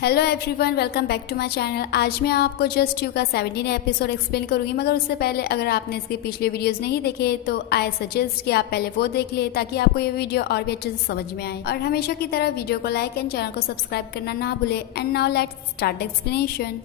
Hello everyone, welcome back to my channel. आज मैं आपको जस्ट यू का 17 एपिसोड एक्सप्लेन करूंगी, मगर उससे पहले अगर आपने इसके पिछले वीडियोस नहीं देखे तो आई सजेस्ट कि आप पहले वो देख ले ताकि आपको ये वीडियो और भी अच्छे से समझ में आए। और हमेशा की तरह वीडियो को लाइक एंड चैनल को सब्सक्राइब करना ना भूले। And now let's start the explanation.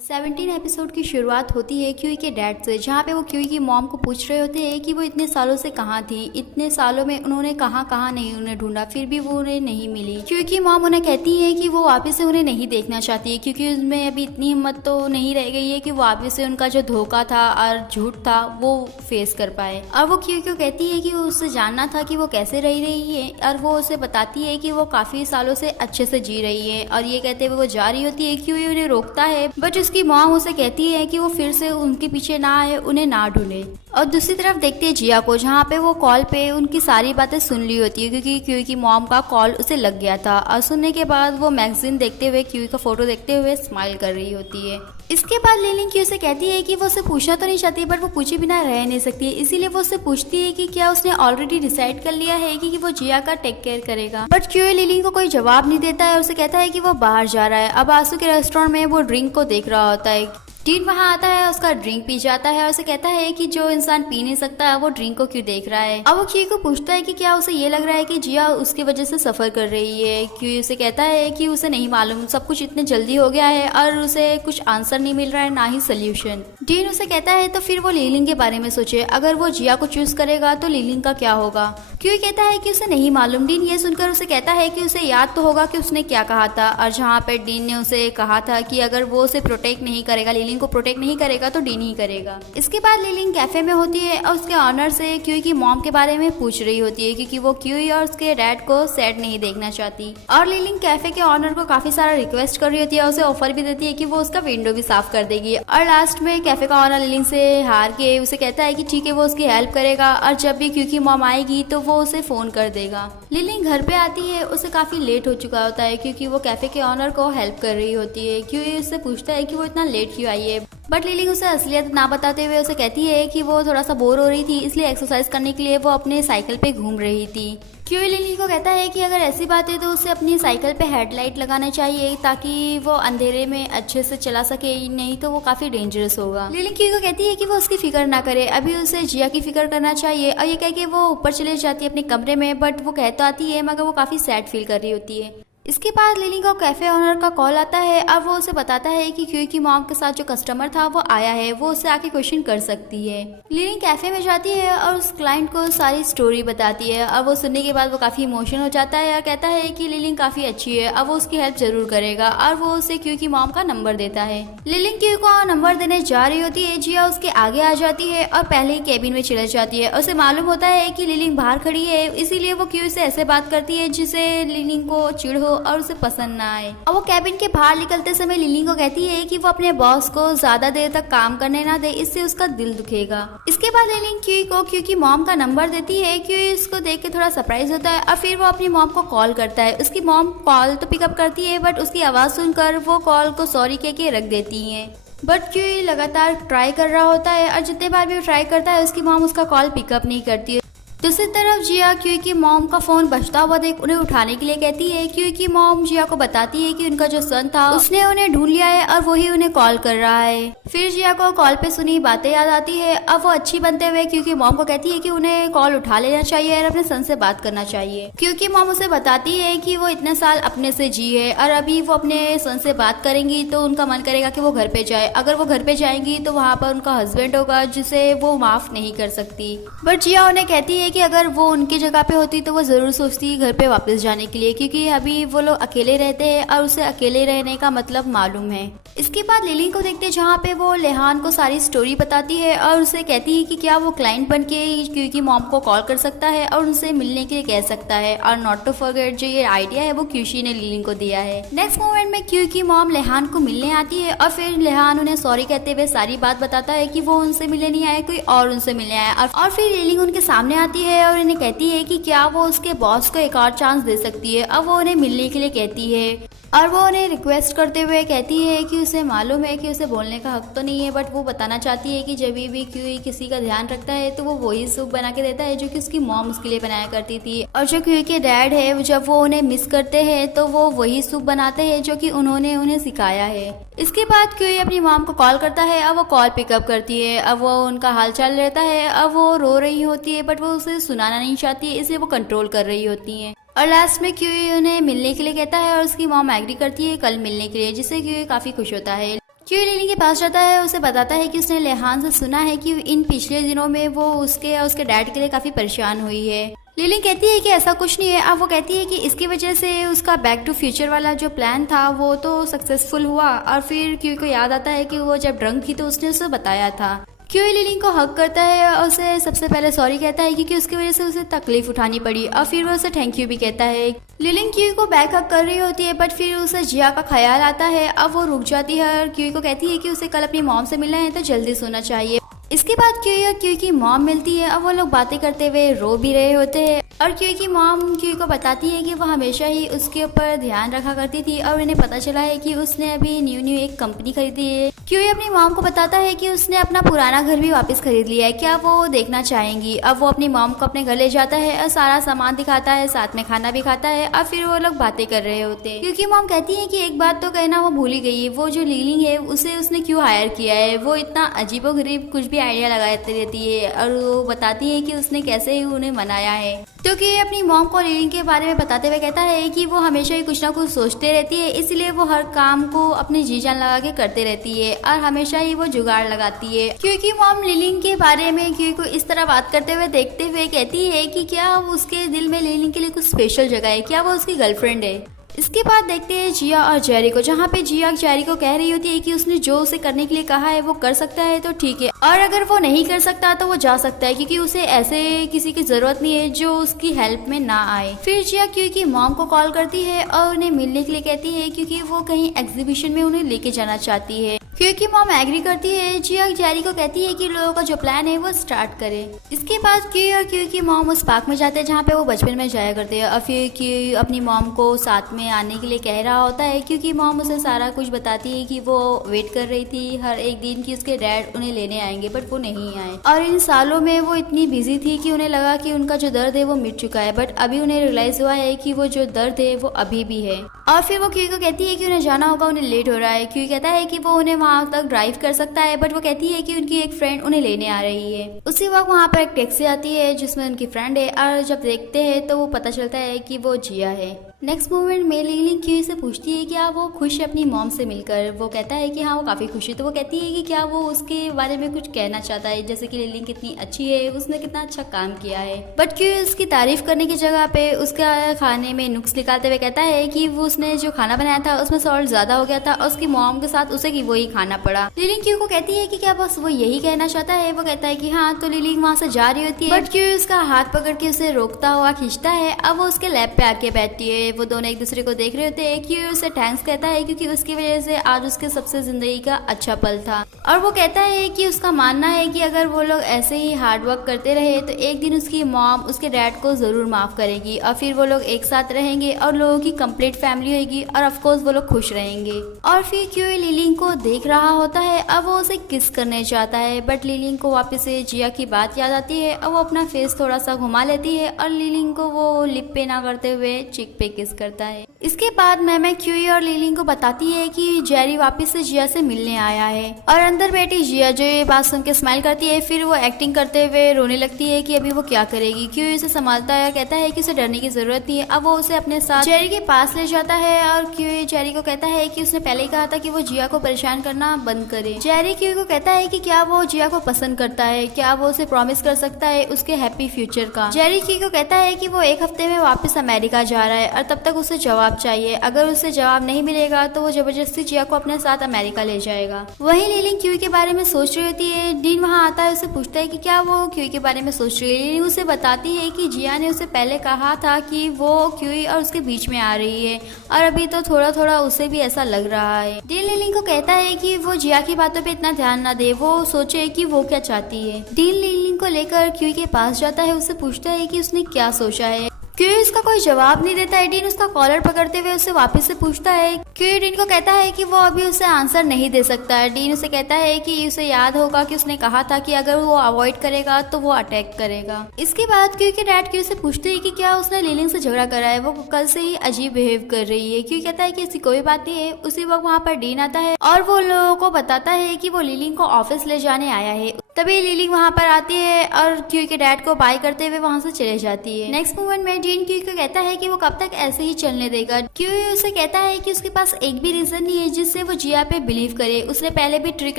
17 episode की शुरुआत होती है क्यूई के डैड से, जहाँ पे वो क्यूई की मॉम को पूछ रहे होते हैं कि वो इतने सालों से कहाँ थी, इतने सालों में उन्होंने कहाँ नहीं उन्हें ढूंढा, फिर भी वो उन्हें नहीं मिली। क्यूई की मॉम उन्हें कहती है कि वो वापस से उन्हें नहीं देखना चाहती है क्योंकि उसमें अभी इतनी हिम्मत तो नहीं रह गई है कि वो वापस से उनका जो धोखा था और झूठ था वो फेस कर पाए। और वो क्यूई को कहती है कि उससे जानना था कि वो कैसे रह रही है, और वो उसे बताती है कि वो काफी सालों से अच्छे से जी रही है। और ये कहते हुए वो जा रही होती है, क्यूई उन्हें रोकता है, बट उसकी मॉम उसे कहती है कि वो फिर से उनके पीछे ना आए, उन्हें ना ढूंढे। और दूसरी तरफ देखते हैं जिया को, जहाँ पे वो कॉल पे उनकी सारी बातें सुन ली होती है क्योंकि क्यूई की मॉम का कॉल उसे लग गया था। और सुनने के बाद वो मैगजीन देखते हुए क्यूई का फोटो देखते हुए स्माइल कर रही होती है। इसके बाद लिलिंग क्यूई से कहती है कि वो उसे पूछना तो नहीं चाहती बट वो पूछे बिना रह नहीं सकती, इसीलिए वो उससे पूछती है कि क्या उसने ऑलरेडी डिसाइड कर लिया है कि वो जिया का टेक केयर करेगा। बट क्यूई लिलिंग को कोई जवाब नहीं देता है और उसे कहता है कि वो बाहर जा रहा है। अब आंसू के रेस्टोरेंट में वो ड्रिंक को देख रहा होता है। डीन वहां आता है, उसका ड्रिंक पी जाता है और उसे कहता है कि जो इंसान पी नहीं सकता वो ड्रिंक को क्यों देख रहा है। अब वो क्यूई को पूछता है कि क्या उसे ये लग रहा है कि जिया उसकी वजह से सफर कर रही है। क्यूई उसे कहता है कि उसे नहीं मालूम, सब कुछ इतने जल्दी हो गया है और उसे कुछ आंसर नहीं मिल रहा है, ना ही सोल्यूशन। डीन उसे कहता है तो फिर वो लिलिंग के बारे में सोचे, अगर वो जिया को चूज करेगा तो लिलिंग का क्या होगा। क्यूई कहता है कि उसे नहीं मालूम। डीन ये सुनकर उसे कहता है कि उसे याद तो होगा कि उसने क्या कहा था, और जहाँ पे डीन ने उसे कहा था कि अगर वो उसे प्रोटेक्ट नहीं करेगा, लिलिंग को प्रोटेक्ट नहीं करेगा तो डीन ही करेगा। इसके बाद लिलिंग कैफे में होती है और उसके ऑनर से क्यूई की मॉम के बारे में पूछ रही होती है क्योंकि वो क्यूई और उसके डैड को सैड नहीं देखना चाहती। और लिलिंग कैफे के ऑनर को काफी सारा रिक्वेस्ट कर रही होती है, उसे ऑफर भी देती है कि वो उसका विंडो भी साफ कर देगी। और लास्ट में कैफे का ऑनर लिलिंग से हार के उसे कहता है कि ठीक है वो उसकी हेल्प करेगा और जब भी क्यूई की मॉम आएगी तो वो उसे फोन कर देगा। लिलिंग घर पे आती है, उसे काफी लेट हो चुका होता है क्योंकि वो कैफे के ऑनर को हेल्प कर रही होती है। क्यूई उससे पूछता है कि वो इतना लेट क्यों आई है, बट लिलिंग उसे असलियत ना बताते हुए उसे कहती है कि वो थोड़ा सा बोर हो रही थी, इसलिए एक्सरसाइज करने के लिए वो अपने साइकिल पे घूम रही थी। क्यूई लिलिंग को कहता है कि अगर ऐसी बात है तो उसे अपनी साइकिल पे हेडलाइट लगाना चाहिए ताकि वो अंधेरे में अच्छे से चला सके, नहीं तो वो काफी डेंजरस होगा। लिलिंग क्यूई को कहती है कि वो उसकी फिक्र ना करे, अभी उसे जिया की फिक्र करना चाहिए। और ये कह के वो ऊपर चले जाती है अपने कमरे में, बट वो कह तो आती है मगर वो काफी सैड फील कर रही होती है। इसके बाद लिलिंग को कैफे ओनर का कॉल आता है। अब वो उसे बताता है कि क्यूई की मॉम के साथ जो कस्टमर था वो आया है, वो उससे आके क्वेश्चन कर सकती है। लिलिंग कैफे में जाती है और उस क्लाइंट को सारी स्टोरी बताती है। अब वो सुनने के बाद वो काफी इमोशनल हो जाता है और कहता है कि लिलिंग काफी अच्छी है, अब वो उसकी हेल्प जरूर करेगा। और वो उसे क्यूई की मॉम का नंबर देता है। लिलिंग क्यूई को नंबर देने जा रही होती है, जिया उसके आगे आ जाती है और पहले ही केबिन में चले जाती है। उसे मालूम होता है कि लिलिंग बाहर खड़ी है, इसीलिए वो क्यूई से ऐसे बात करती है जिसे लिलिंग को चिढ़ हो और उसे पसंद ना आए। और वो कैबिन के बाहर निकलते समय लिलिंग को कहती है कि वो अपने बॉस को ज्यादा देर तक काम करने ना दे, इससे उसका दिल दुखेगा। इसके बाद लिलिंग क्यूई को क्यूई की मॉम का नंबर देती है। क्यूई इसको देख के थोड़ा सरप्राइज होता है और फिर वो अपनी मॉम को कॉल करता है। उसकी मॉम कॉल तो पिकअप करती है बट उसकी आवाज सुनकर वो कॉल को सॉरी कह के रख देती है। बट क्यूई लगातार ट्राई कर रहा होता है और जितने बार भी वो ट्राई करता है उसकी मॉम उसका कॉल पिकअप नहीं करती है। दूसरी तरफ जिया क्यूई की मॉम का फोन बजता हुआ देख उन्हें उठाने के लिए कहती है। क्यूई की मॉम जिया को बताती है कि उनका जो सन था उसने उन्हें ढूंढ लिया है और वही उन्हें कॉल कर रहा है। फिर जिया को कॉल पे सुनी बातें याद आती है। अब वो अच्छी बनते हुए क्यूई की मॉम को कहती है कि उन्हें कॉल उठा लेना चाहिए और अपने सन से बात करना चाहिए। क्यूई की मॉम उसे बताती है कि वो इतने साल अपने से जी है और अभी वो अपने सन से बात करेंगी तो उनका मन करेगा कि वो घर पे जाए। अगर वो घर पे जाएंगी तो वहाँ पर उनका हस्बैंड होगा जिसे वो माफ नहीं कर सकती। बट जिया उन्हें कहती है कि अगर वो उनकी जगह पे होती तो वो जरूर सोचती घर पे वापस जाने के लिए, क्योंकि अभी वो लोग अकेले रहते हैं और उसे अकेले रहने का मतलब मालूम है। इसके बाद लिलिंग को देखते जहाँ पे वो लेहान को सारी स्टोरी बताती है और उसे कहती है कि क्या वो क्लाइंट बन के क्यूई की मॉम को कॉल कर सकता है और उनसे मिलने के लिए कह सकता है। और नॉट टू फॉरगेट जो ये आइडिया है वो क्यूशी ने लिलिंग को दिया है। नेक्स्ट मोमेंट में क्यूई की मॉम लेहान को मिलने आती है और फिर लेहान उन्हें सॉरी कहते हुए सारी बात बताता है कि वो उनसे मिलने नहीं आया, कोई और उनसे मिलने आया। और फिर लिलिंग उनके सामने आती है और उन्हें कहती है कि क्या वो उसके बॉस को एक और चांस दे सकती है। अब वो उन्हें मिलने के लिए कहती है। और वो उन्हें रिक्वेस्ट करते हुए कहती है कि उसे मालूम है कि उसे बोलने का हक तो नहीं है, बट वो बताना चाहती है कि जब भी क्यूई किसी का ध्यान रखता है तो वो वही सूप बना के देता है जो कि उसकी मॉम उसके लिए बनाया करती थी। और जो क्यूई के डैड है जब वो उन्हें मिस करते हैं तो वो वही सूप बनाते हैं जो कि उन्होंने उन्हें सिखाया है। इसके बाद क्यूई अपनी मॉम को कॉल करता है। अब वो कॉल पिकअप करती है। अब वो उनका हालचाल लेता है। अब वो रो रही होती है बट वो उसे सुनाना नहीं चाहती है, इसलिए वो कंट्रोल कर रही होती है। और लास्ट में क्यूई उन्हें मिलने के लिए कहता है और उसकी मॉम एग्री करती है कल मिलने के लिए, जिससे क्यूई काफी खुश होता है। क्यूई लिली के पास जाता है, उसे बताता है कि उसने लेहान से सुना है कि इन पिछले दिनों में वो उसके और उसके डैड के लिए काफी परेशान हुई है। लिली कहती है कि ऐसा कुछ नहीं है। अब वो कहती है कि इसकी वजह से उसका बैक टू फ्यूचर वाला जो प्लान था वो तो सक्सेसफुल हुआ। और फिर क्यूई को याद आता है कि वो जब ड्रंक थी तो उसने उसे बताया था। क्यूई लिली को हक करता है और उसे सबसे पहले सॉरी कहता है क्योंकि उसकी वजह से उसे तकलीफ उठानी पड़ी, और फिर वो उसे थैंक यू भी कहता है। लिलिंग क्यूई को बैक हक कर रही होती है बट फिर उसे जिया का ख्याल आता है। अब वो रुक जाती है और क्यूई को कहती है कि उसे कल अपनी मॉम से मिलना है तो जल्दी सोना चाहिए। इसके बाद क्यूई और क्यूई की मॉम मिलती है। अब वो लोग बातें करते हुए रो भी रहे होते हैं और क्यूई की मॉम क्यूई को बताती है कि वो हमेशा ही उसके ऊपर ध्यान रखा करती थी और उन्हें पता चला है कि उसने अभी न्यू एक कंपनी खरीदी है। क्यूई अपनी मॉम को बताता है कि उसने अपना पुराना घर भी वापस खरीद लिया है, क्या वो देखना चाहेंगी। अब वो अपनी मॉम को अपने घर ले जाता है और सारा सामान दिखाता है, साथ में खाना भी खाता है और फिर वो लोग बातें कर रहे होते हैं। क्योंकि मॉम कहती है कि एक बात तो कहना वो भूल ही गई है, वो जो लिलिंग है उसे उसने क्यों हायर किया है, वो इतना अजीबोगरीब कुछ भी आइडिया लगाती रहती है। और वो बताती है कि उसने कैसे उन्हें मनाया है। क्योंकि अपनी मॉम को लिलिंग के बारे में बताते हुए कहता है कि वो हमेशा ही कुछ ना कुछ सोचते रहती है, इसलिए वो हर काम को अपनी जी जान लगा के करते रहती है और हमेशा ही वो जुगाड़ लगाती है। क्योंकि मॉम लिलिंग के बारे में क्यूई को इस तरह बात करते हुए देखते हुए कहती है कि क्या उसके दिल में लिलिंग के लिए कुछ स्पेशल जगह है, क्या वो उसकी गर्लफ्रेंड है। इसके बाद देखते हैं जिया और जेरी को, जहाँ पे जिया जेरी को कह रही होती है कि उसने जो उसे करने के लिए कहा है वो कर सकता है तो ठीक है, और अगर वो नहीं कर सकता तो वो जा सकता है क्योंकि उसे ऐसे किसी की जरूरत नहीं है जो उसकी हेल्प में ना आए। फिर जिया क्योंकि मॉम को कॉल करती है और उन्हें मिलने के लिए कहती है क्योंकि वो कहीं एग्जीबिशन में उन्हें लेके जाना चाहती है। क्योंकि मॉम एग्री करती है, जिया जेरी को कहती है कि लोगों का जो प्लान है वो स्टार्ट करे। इसके बाद क्यू और क्यू की मॉम उस पार्क में जाते हैं जहाँ पे वो बचपन में जाया करते हैं और फिर क्यू अपनी मॉम को साथ में आने के लिए कह रहा होता है क्योंकि मॉम उसे सारा कुछ बताती है कि वो वेट कर रही थी हर एक दिन कि उसके डैड उन्हें लेने आएंगे, बट वो नहीं आए। और इन सालों में वो इतनी बिजी थी कि उन्हें लगा कि उनका जो दर्द है वो मिट चुका है, बट अभी उन्हें रियलाइज हुआ है कि वो जो दर्द है वो अभी भी है। और फिर वो क्यू को कहती है कि उन्हें जाना होगा, उन्हें लेट हो रहा है। क्यू कहता है कि वो उन्हें वहां तक ड्राइव कर सकता है, बट वो कहती है कि उनकी एक फ्रेंड उन्हें लेने आ रही है। उसी वक्त वहाँ पर एक टैक्सी आती है जिसमें उनकी फ्रेंड है और जब देखते हैं तो वो पता चलता है कि वो जिया है। नेक्स्ट मोमेंट में लिलिंग क्यू से पूछती है क्या वो खुश है अपनी मॉम से मिलकर। वो कहता है कि हाँ वो काफी खुश है। तो वो कहती है कि क्या वो उसके बारे में कुछ कहना चाहता है, जैसे कि लिलिंग कितनी अच्छी है, उसने कितना अच्छा काम किया है। बट क्यू उसकी तारीफ करने की जगह पे उसका खाने में नुक्स निकालते हुए कहता है कि वो उसने जो खाना बनाया था उसमें सॉल्ट ज्यादा हो गया था और उसकी मॉम के साथ उसे वही खाना पड़ा। लिलिंग क्यू को कहती है कि क्या बस वो यही कहना चाहता है। वो कहता है कि हाँ। तो लिलिंग वहाँ से जा रही होती है बट क्यू उसका हाथ पकड़ के उसे रोकता हुआ खींचता है। अब वो उसके लैब पे आके बैठती है। वो दोनों एक दूसरे को देख रहे होते हैं। क्यू उसे थैंक्स कहता है क्योंकि उसकी वजह से आज उसके सबसे जिंदगी का अच्छा पल था। और वो कहता है कि उसका मानना है कि अगर वो लोग ऐसे ही हार्ड वर्क करते रहे तो एक दिन उसकी मॉम उसके डैड को जरूर माफ करेगी और फिर वो लोग एक साथ रहेंगे और लोगों की कंप्लीट फैमिली होगी और ऑफकोर्स वो लोग खुश रहेंगे। और फिर क्यू लिलिंग को देख रहा होता है। अब वो उसे किस करने चाहता है बट लिलिंग को वापस से जिया की बात याद आती है और वो अपना फेस थोड़ा सा घुमा लेती है और लिलिंग को वो लिप पे ना करते हुए चिक पे किस करता है। इसके बाद मैम क्यूई और लिलिंग को बताती है कि जेरी वापस से जिया से मिलने आया है और अंदर बैठी जिया जो ये बात सुन के स्माइल करती है। फिर वो एक्टिंग करते हुए रोने लगती है कि अभी वो क्या करेगी। क्यूई उसे संभालता है, कहता है कि उसे डरने की जरूरत नहीं है। अब वो उसे अपने साथ जेरी के पास ले जाता है और क्यूई जेरी को कहता है कि उसने पहले ही कहा था कि वो जिया को परेशान करना बंद करे। जेरी क्यूई को कहता है कि क्या वो जिया को पसंद करता है, क्या वो उसे प्रॉमिस कर सकता है उसके हैप्पी फ्यूचर का। जेरी क्यूई को कहता है कि वो एक हफ्ते में वापस अमेरिका जा रहा है और तब तक उसे जवाब चाहिए। अगर उसे जवाब नहीं मिलेगा तो वो जबरदस्ती जिया को अपने साथ अमेरिका ले जाएगा। वहीं लिलिंग क्यूई के बारे में सोच रही होती है। डीन वहाँ आता है, उसे पूछता है कि क्या वो क्यूई के बारे में सोच रही है। लिलिंग उसे बताती है कि जिया ने उसे पहले कहा था कि वो क्यूई और उसके बीच में आ रही है और अभी तो थोड़ा थोड़ा उसे भी ऐसा लग रहा है। डीन लिलिंग को कहता है कि वो जिया की बातों पे इतना ध्यान ना दे, वो सोचे कि वो क्या चाहती है। डीन लिलिंग को लेकर क्यूई के पास जाता है, उससे पूछता है कि उसने क्या सोचा है। क्यों इसका कोई जवाब नहीं देता है। डीन उसका कॉलर पकड़ते हुए उससे वापस से पूछता है। क्यों डीन को कहता है कि वो अभी उसे आंसर नहीं दे सकता है। डीन उसे कहता है कि उसे याद होगा कि उसने कहा था कि अगर वो अवॉइड करेगा तो वो अटैक करेगा। इसके बाद क्यों के डैड क्यों से पूछते हैं कि क्या उसने लिलिंग से झगड़ा करा है, वो कल से ही अजीब बिहेव कर रही है। क्यों कहता है कि ऐसी कोई बात नहीं है। उसी वक्त वहाँ पर डीन आता है और वो लोगों को बताता है कि वो लिलिंग को ऑफिस ले जाने आया है। तभी लिलिंग वहाँ पर आती है और क्यू के डैड को बाय करते हुए वहाँ से चले जाती है। नेक्स्ट मोमेंट में डीन क्यू को कहता है कि वो कब तक ऐसे ही चलने देगा। क्यू उसे कहता है कि उसके पास एक भी रीजन नहीं है जिससे वो जिया पे बिलीव करे। उसने पहले भी ट्रिक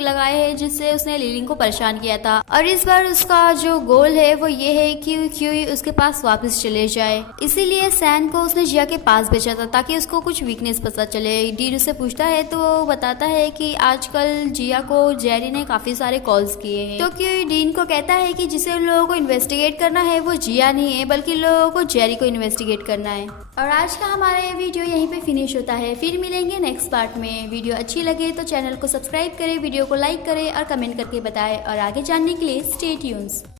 लगाए हैं जिससे उसने लिलिंग को परेशान किया था और इस बार उसका जो गोल है वो ये है कि क्यू उसके पास वापस चले जाए। इसीलिए सैन को उसने जिया के पास भेजा था ताकि उसको कुछ वीकनेस पता चले। डीन उससे पूछता है तो वो बताता है कि आजकल जिया को जेरी ने काफी सारे कॉल्स किए हैं। तो क्यू डीन को कहता है कि जिसे उन लोगों को इन्वेस्टिगेट करना है वो जिया नहीं है बल्कि लोगों को जेरी को इन्वेस्टिगेट करना है। और आज का हमारा ये वीडियो यहीं पे फिनिश होता है। फिर मिलेंगे नेक्स्ट पार्ट में। वीडियो अच्छी लगे तो चैनल को सब्सक्राइब करें, वीडियो को लाइक करें और कमेंट करके बताएं और आगे जानने के लिए स्टे ट्यून्स।